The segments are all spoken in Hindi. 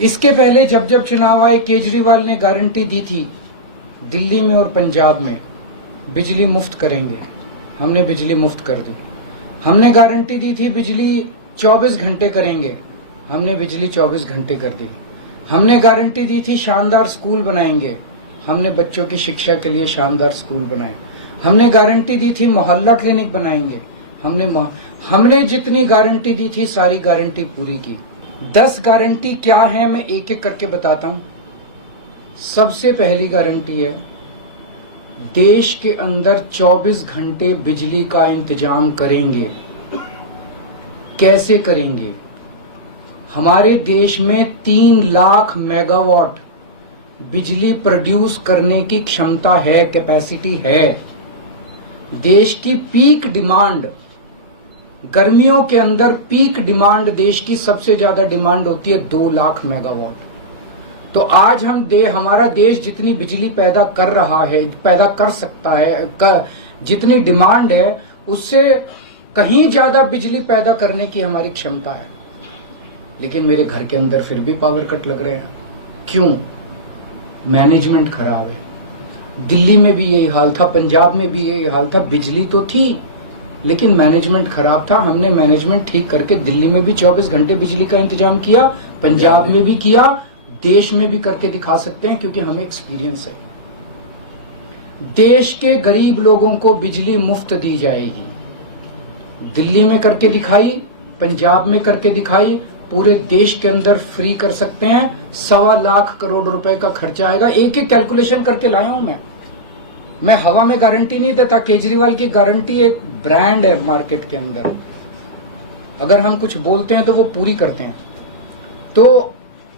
इसके पहले जब जब चुनाव आए, केजरीवाल ने गारंटी दी थी दिल्ली में और पंजाब में बिजली मुफ्त करेंगे। हमने बिजली मुफ्त कर दी। हमने गारंटी दी थी बिजली 24 घंटे करेंगे। हमने बिजली 24 घंटे कर दी। हमने गारंटी दी थी शानदार स्कूल बनाएंगे। हमने बच्चों की शिक्षा के लिए शानदार स्कूल बनाए। हमने गारंटी दी थी मोहल्ला क्लिनिक बनाएंगे। हमने जितनी गारंटी दी थी सारी गारंटी पूरी की। 10 गारंटी क्या है मैं एक एक करके बताता हूं। सबसे पहली गारंटी है, देश के अंदर 24 घंटे बिजली का इंतजाम करेंगे। कैसे करेंगे? हमारे देश में 3 लाख मेगावाट बिजली प्रोड्यूस करने की क्षमता है, कैपेसिटी है। देश की पीक डिमांड, गर्मियों के अंदर पीक डिमांड देश की सबसे ज्यादा डिमांड होती है 2 लाख मेगावाट। तो आज हमारा देश जितनी बिजली पैदा कर रहा है, पैदा कर सकता है, जितनी डिमांड है उससे कहीं ज्यादा बिजली पैदा करने की हमारी क्षमता है। लेकिन मेरे घर के अंदर फिर भी पावर कट लग रहे हैं। क्यों? मैनेजमेंट खराब है। दिल्ली में भी यही हाल था, पंजाब में भी यही हाल था। बिजली तो थी लेकिन मैनेजमेंट खराब था। हमने मैनेजमेंट ठीक करके दिल्ली में भी 24 घंटे बिजली का इंतजाम किया, पंजाब में भी किया, देश में भी करके दिखा सकते हैं क्योंकि हमें एक्सपीरियंस है। देश के गरीब लोगों को बिजली मुफ्त दी जाएगी। दिल्ली में करके दिखाई, पंजाब में करके दिखाई, पूरे देश के अंदर फ्री कर सकते हैं। 1.25 लाख करोड़ रुपए का खर्चा आएगा। एक एक कैलकुलेशन करके लाया हूं मैं हवा में गारंटी नहीं देता। केजरीवाल की गारंटी एक ब्रांड है मार्केट के अंदर। अगर हम कुछ बोलते हैं तो वो पूरी करते हैं। तो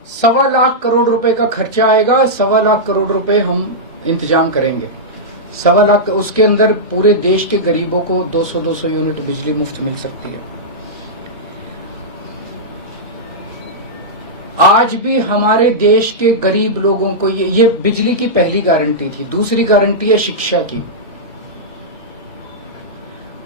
1.25 लाख करोड़ रुपए का खर्चा आएगा। 1.25 लाख करोड़ रुपए हम इंतजाम करेंगे। 1.25 लाख, उसके अंदर पूरे देश के गरीबों को 200-200 यूनिट बिजली मुफ्त मिल सकती है। आज भी हमारे देश के गरीब लोगों को ये बिजली की पहली गारंटी थी। दूसरी गारंटी है शिक्षा की।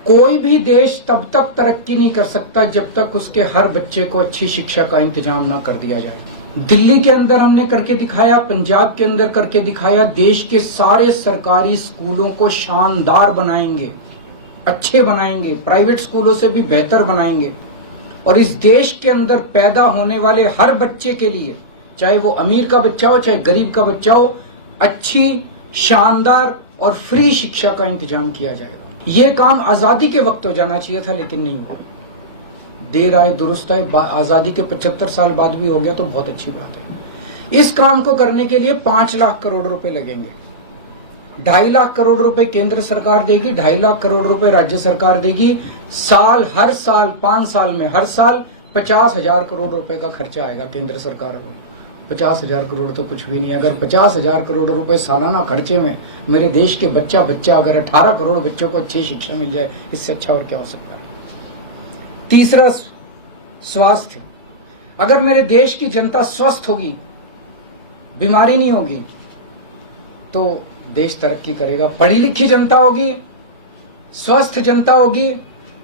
कोई भी देश तब तक तरक्की नहीं कर सकता जब तक उसके हर बच्चे को अच्छी शिक्षा का इंतजाम ना कर दिया जाए। दिल्ली के अंदर हमने करके दिखाया, पंजाब के अंदर करके दिखाया। देश के सारे सरकारी स्कूलों को शानदार बनाएंगे, अच्छे बनाएंगे, प्राइवेट स्कूलों से भी बेहतर बनाएंगे। और इस देश के अंदर पैदा होने वाले हर बच्चे के लिए, चाहे वो अमीर का बच्चा हो चाहे गरीब का बच्चा हो, अच्छी, शानदार और फ्री शिक्षा का इंतजाम किया जाएगा। ये काम आजादी के वक्त हो जाना चाहिए था लेकिन नहीं हुआ। देर आए दुरुस्त आए। आजादी के 75 साल बाद भी हो गया तो बहुत अच्छी बात है। इस काम को करने के लिए 5 लाख करोड़ रुपए लगेंगे। 2.5 लाख करोड़ रुपए केंद्र सरकार देगी, 2.5 लाख करोड़ रुपए राज्य सरकार देगी। हर साल 5 साल में हर साल 50,000 करोड़ रुपए का खर्चा आएगा केंद्र सरकार को। 50,000 करोड़ तो कुछ भी नहीं। अगर 50,000 करोड़ रुपए सालाना खर्चे में मेरे देश के बच्चा अगर 18 करोड़ बच्चों को अच्छी शिक्षा मिल जाए, इससे अच्छा और क्या हो सकता है। तीसरा, स्वास्थ्य। अगर मेरे देश की जनता स्वस्थ होगी, बीमारी नहीं होगी, तो देश तरक्की करेगा। पढ़ी लिखी जनता होगी, स्वस्थ जनता होगी,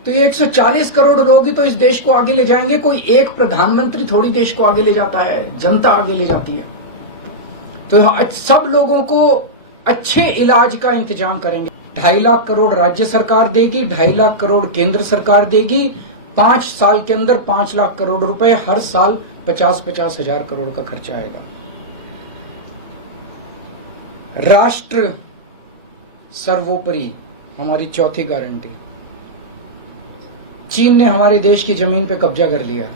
तो ये 140 करोड़ लोग ही तो इस देश को आगे ले जाएंगे। कोई एक प्रधानमंत्री थोड़ी देश को आगे ले जाता है, जनता आगे ले जाती है। तो सब लोगों को अच्छे इलाज का इंतजाम करेंगे। 2.5 लाख करोड़ राज्य सरकार देगी, 2.5 लाख करोड़ केंद्र सरकार देगी। 5 साल के अंदर 5 लाख करोड़ रुपए, हर साल 50-50 हजार करोड़ का खर्चा आएगा। राष्ट्र सर्वोपरि, हमारी चौथी गारंटी। चीन ने हमारे देश की जमीन पे कब्जा कर लिया।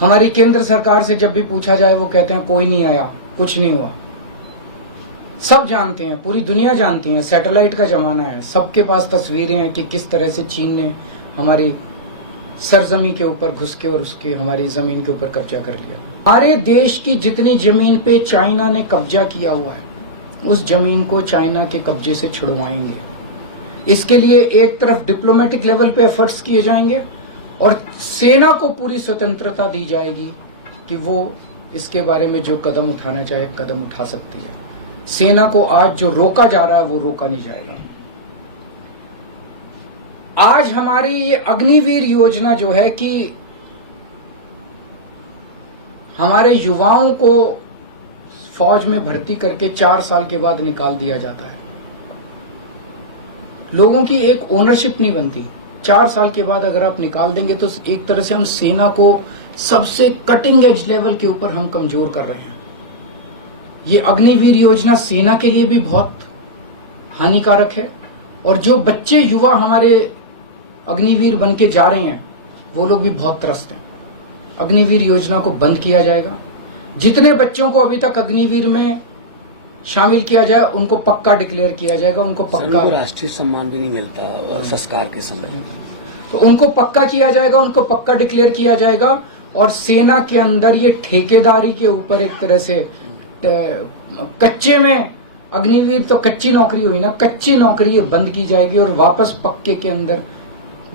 हमारी केंद्र सरकार से जब भी पूछा जाए वो कहते हैं कोई नहीं आया, कुछ नहीं हुआ। सब जानते हैं, पूरी दुनिया जानती है, सैटेलाइट का जमाना है, सबके पास तस्वीरें हैं कि किस तरह से चीन ने हमारी सरजमी के ऊपर घुस के और उसकी हमारी जमीन के ऊपर कब्जा कर लिया। हमारे देश की जितनी जमीन पे चाइना ने कब्जा किया हुआ है, उस जमीन को चाइना के कब्जे से छुड़वाएंगे। इसके लिए एक तरफ डिप्लोमेटिक लेवल पे एफर्ट्स किए जाएंगे और सेना को पूरी स्वतंत्रता दी जाएगी कि वो इसके बारे में जो कदम उठाना चाहे कदम उठा सकती है। सेना को आज जो रोका जा रहा है वो रोका नहीं जाएगा। आज हमारी ये अग्निवीर योजना जो है कि हमारे युवाओं को फौज में भर्ती करके 4 साल के बाद निकाल दिया जाता है। लोगों की एक ओनरशिप नहीं बनती। 4 साल के बाद अगर आप निकाल देंगे तो एक तरह से हम सेना को सबसे कटिंग एज लेवल के ऊपर हम कमजोर कर रहे हैं। ये अग्निवीर योजना सेना के लिए भी बहुत हानिकारक है, और जो बच्चे युवा हमारे अग्निवीर बन के जा रहे हैं वो लोग भी बहुत त्रस्त हैं। अग्निवीर योजना को बंद किया जाएगा। जितने बच्चों को अभी तक अग्निवीर में शामिल किया जाए उनको पक्का डिक्लेयर किया जाएगा, उनको पक्का राष्ट्रीय सम्मान भी नहीं मिलता संस्कार के समय, तो उनको पक्का किया जाएगा, उनको पक्का डिक्लेयर किया जाएगा। और सेना के अंदर ये ठेकेदारी के ऊपर एक तरह से कच्चे में अग्निवीर तो कच्ची नौकरी हुई ना, कच्ची नौकरी बंद की जाएगी और वापस पक्के के अंदर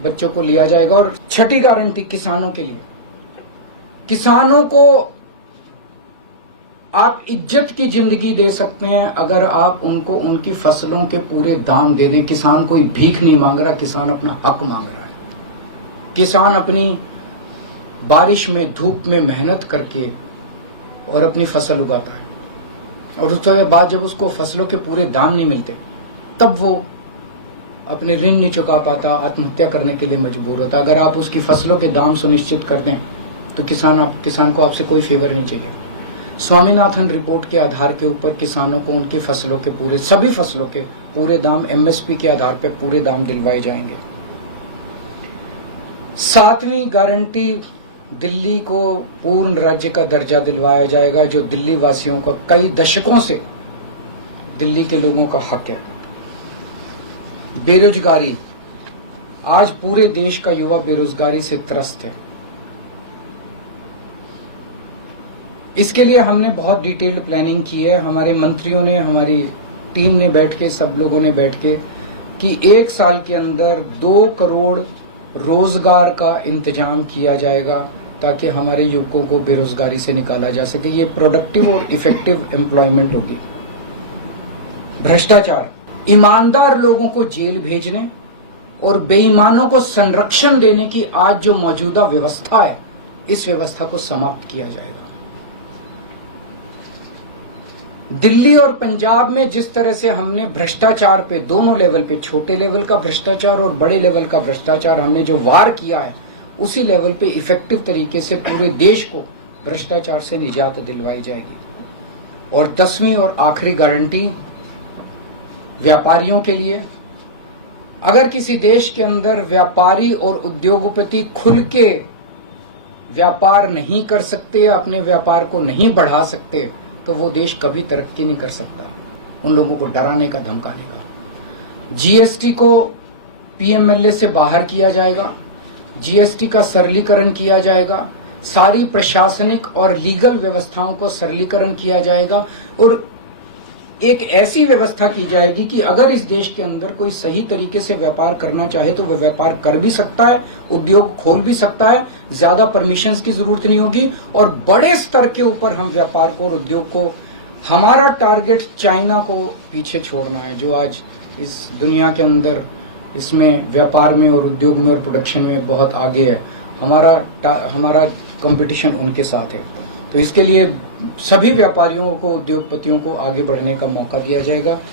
बच्चों को लिया जाएगा। और छठी गारंटी किसानों के लिए, किसानों को आप इज्जत की जिंदगी दे सकते हैं अगर आप उनको उनकी फसलों के पूरे दाम दे दें। किसान कोई भीख नहीं मांग रहा, किसान अपना हक मांग रहा है। किसान अपनी बारिश में धूप में मेहनत करके और अपनी फसल उगाता है, और उसके बाद जब उसको फसलों के पूरे दाम नहीं मिलते तब वो अपने ऋण नहीं चुका पाता, आत्महत्या करने के लिए मजबूर होता। अगर आप उसकी फसलों के दाम सुनिश्चित कर दें तो किसान को आपसे कोई फेवर नहीं चाहिए। स्वामीनाथन रिपोर्ट के आधार के ऊपर किसानों को उनकी फसलों के पूरे, सभी फसलों के पूरे दाम एमएसपी के आधार पर पूरे दाम दिलवाए जाएंगे। 7वीं गारंटी, दिल्ली को पूर्ण राज्य का दर्जा दिलवाया जाएगा, जो दिल्ली वासियों का कई दशकों से दिल्ली के लोगों का हक है। बेरोजगारी, आज पूरे देश का युवा बेरोजगारी से त्रस्त है। इसके लिए हमने बहुत डिटेल्ड प्लानिंग की है। हमारे मंत्रियों ने, हमारी टीम ने बैठ के, सब लोगों ने बैठ के कि 1 साल के अंदर 2 करोड़ रोजगार का इंतजाम किया जाएगा ताकि हमारे युवकों को बेरोजगारी से निकाला जा सके। ये प्रोडक्टिव और इफेक्टिव एम्प्लॉयमेंट होगी। भ्रष्टाचार, ईमानदार लोगों को जेल भेजने और बेईमानों को संरक्षण देने की आज जो मौजूदा व्यवस्था है, इस व्यवस्था को समाप्त किया जाएगा। दिल्ली और पंजाब में जिस तरह से हमने भ्रष्टाचार पे दोनों लेवल पे, छोटे लेवल का भ्रष्टाचार और बड़े लेवल का भ्रष्टाचार हमने जो वार किया है, उसी लेवल पे इफेक्टिव तरीके से पूरे देश को भ्रष्टाचार से निजात दिलवाई जाएगी। और 10वीं और आखिरी गारंटी व्यापारियों के लिए, अगर किसी देश के अंदर व्यापारी और उद्योगपति खुल के व्यापार नहीं कर सकते, अपने व्यापार को नहीं बढ़ा सकते, तो वो देश कभी तरक्की नहीं कर सकता। उन लोगों को डराने का, धमकाने का। जीएसटी को पीएमएलए से बाहर किया जाएगा, जीएसटी का सरलीकरण किया जाएगा, सारी प्रशासनिक और लीगल व्यवस्थाओं को सरलीकरण किया जाएगा, और एक ऐसी व्यवस्था की जाएगी कि अगर इस देश के अंदर कोई सही तरीके से व्यापार करना चाहे तो वह व्यापार कर भी सकता है, उद्योग खोल भी सकता है, ज्यादा परमिशंस की जरूरत नहीं होगी, और बड़े स्तर के ऊपर हम व्यापार को और उद्योग को, हमारा टारगेट चाइना को पीछे छोड़ना है, जो आज इस दुनिया के अंदर इसमें व्यापार में और उद्योग में और प्रोडक्शन में बहुत आगे है। हमारा कंपटीशन उनके साथ है। तो इसके लिए सभी व्यापारियों को, उद्योगपतियों को आगे बढ़ने का मौका दिया जाएगा।